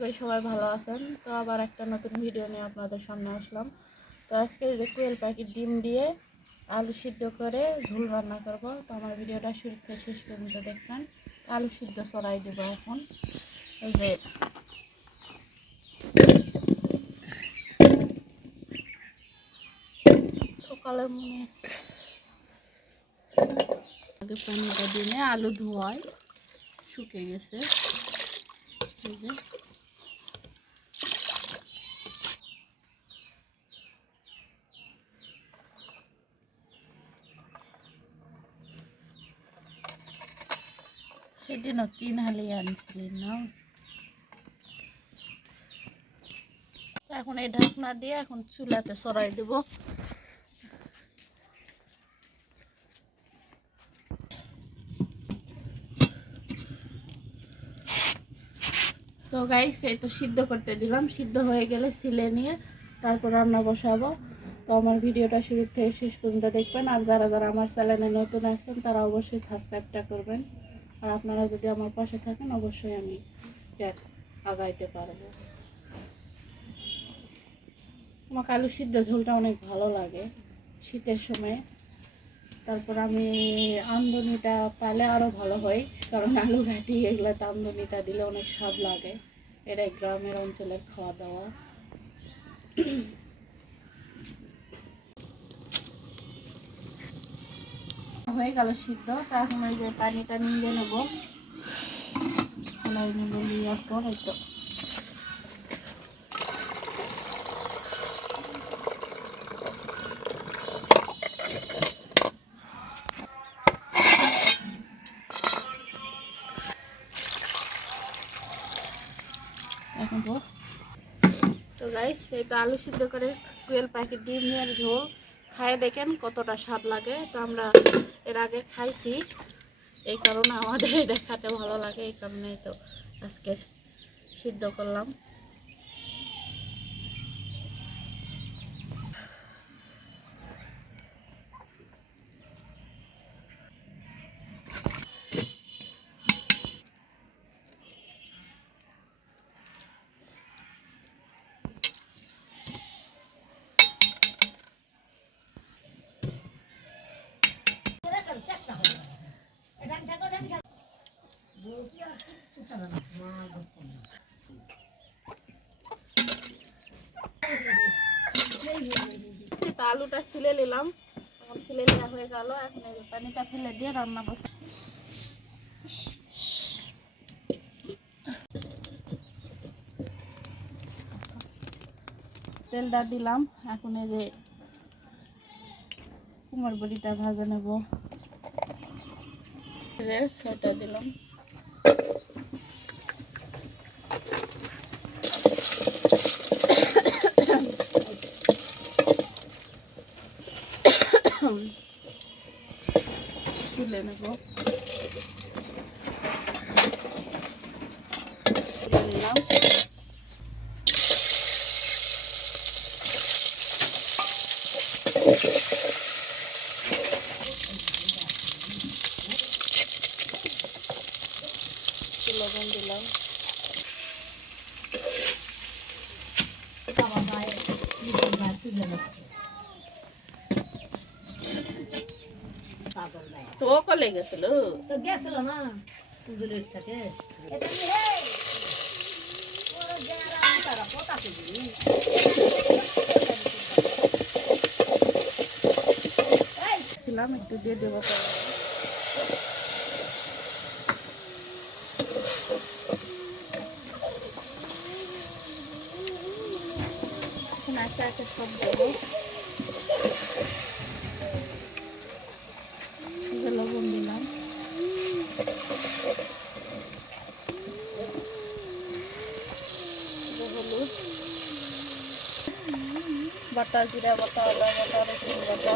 করি সবাই ভালো আছেন। তো আবার একটা নতুন ভিডিও নিয়ে আপনাদের সামনে আসলাম। তো আজকে যে কোয়েল পাখির ডিম দিয়ে আলু সিদ্ধ করে ঝোল রান্না করব। তো আমার ভিডিওটা শুরু থেকে শেষ পর্যন্ত দেখবেন। আলু সিদ্ধ চড়াই দেবো এখন। এই যে সকালে মনে আগে পানিটা দিয়ে আলু ধোয়ায় শুকিয়ে গেছে। এই যে সেদিনও 3 হালি আনছিলেন না। এখন এই ঢাকনা দিয়ে এখন চুলাতে চড়াই দেব। তো গাইস এই তো সিদ্ধ করতে দিলাম, সিদ্ধ হয়ে গেলে ছিলে নিয়ে তারপর রান্না বসাবো। তো আমার ভিডিওটা শুরু থেকে শেষ পর্যন্ত দেখবেন। আর যারা যারা আমার চ্যানেলে নতুন আসছেন তারা অবশ্যই সাবস্ক্রাইবটা করবেন। আর আপনারা যদি আমার পাশে থাকেন অবশ্যই আমি আগাইতে পারবো। আমার আলু সিদ্ধ ঝোলটা অনেক ভালো লাগে শীতের সময়। তারপর আমি আমদনিটা পালে আরও ভালো হয়, কারণ আলু ঘাটি এগুলোতে আমদনিটা দিলে অনেক স্বাদ লাগে। এটা গ্রামের অঞ্চলের খাওয়া দাওয়া। হয়ে গেল সিদ্ধ। এখন ওই যে পানিটা নিয়ে নেব, নেওয়ার পর এই তো এখন তো গাইস এই তো আলু সিদ্ধ করে কোয়েল পাখির ডিমের ঝোল খায় দেখেন কতটা স্বাদ লাগে। তো আমরা এর আগে খাইছি, এই কারণে আমাদের এটা খেতে ভালো লাগে, এই কারণেই তো আজকে সিদ্ধ করলাম। আলুটা ছিলে নিলাম, এখন ছিলে নেওয়া হয়ে গেল। এখন পানিটা ফেলে দিয়ে রান্না বসে তেলটা দিলাম। এখন এই যে কুমড় বড়িটা ভাজা নেব, সেটা দিলাম। তুলে নেব, নিলাম। লবণ দিলাম, তো কলে গেছিল তো গেছিল না পুজোর থেকে একটু দিয়ে দেবো। আস্তে আস্তে সব দেবো, লবণ দিলাম, হলুদ, বাটা জিরা বাটা আদা বাটা রসুন বাটা,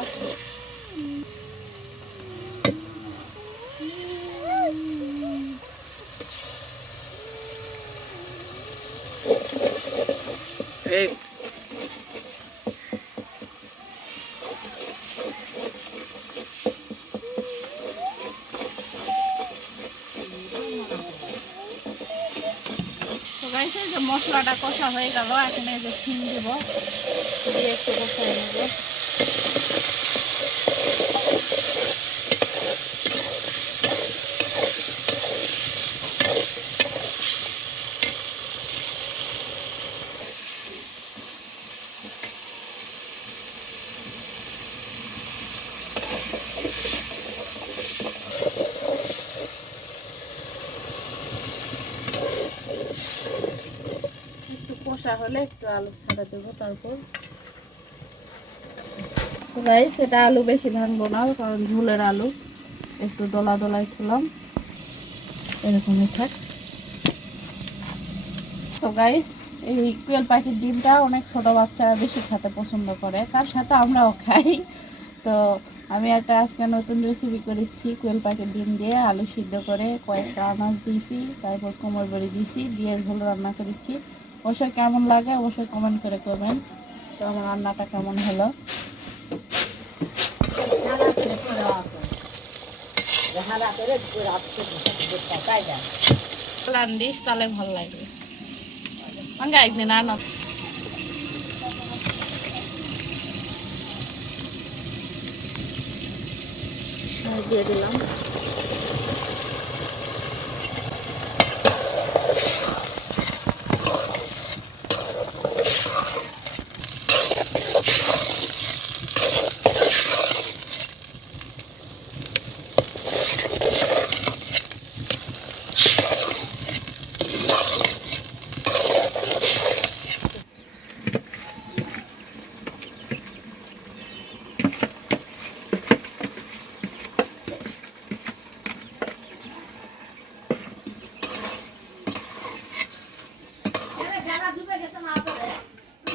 মশলাটা কষা হয়ে গেল, এখন এই যে শিম দিব, দিয়ে একটু কষাই নেব। একটু কষা হলে একটু আলু ছাড়া দেবো তারপর। গাইস এটা আলু বেশি ভাঙবো না, কারণ ঝোলের আলু, একটু দলা দলাই খেলাম, এরকমই থাক। তো গাইস এই কোয়েল পাখির ডিমটা অনেক ছোট বাচ্চারা বেশি খেতে পছন্দ করে, তার সাথে আমরাও খাই। তো আমি একটা আজকে নতুন রেসিপি করেছি, কোয়েল পাখির ডিম দিয়ে আলু সিদ্ধ করে কয়েকটা আনাজ দিয়েছি, তারপর কোমর বড়ি দিয়েছি, দিয়ে ঝোল রান্না করেছি। অবশ্যই কেমন লাগে অবশ্যই কমেন্ট করে করবেন। তো আমার রান্নাটা কেমন হলো। রান্দিস তাহলে ভালো লাগবে, একদিন আর দিয়ে দিলাম।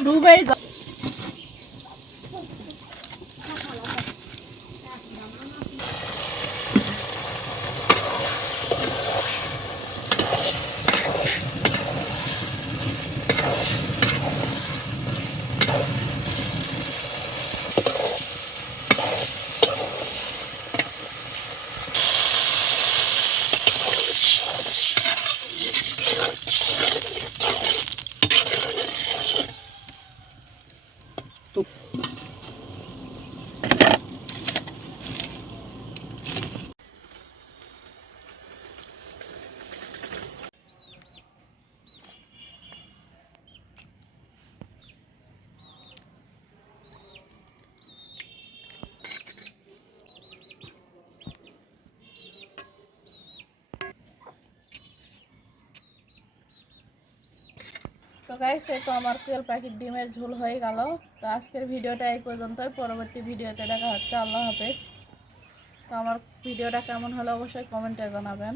ডুবেই তো গাইস এই তো আমার কোয়েল পাখির ডিমের ঝোল হয়ে গেল। তো আজকের ভিডিওটা এই পর্যন্তই, পরবর্তী ভিডিওতে দেখা হচ্ছে। আল্লাহ হাফেজ। তো আমার ভিডিওটা কেমন হলো অবশ্যই কমেন্টে জানাবেন।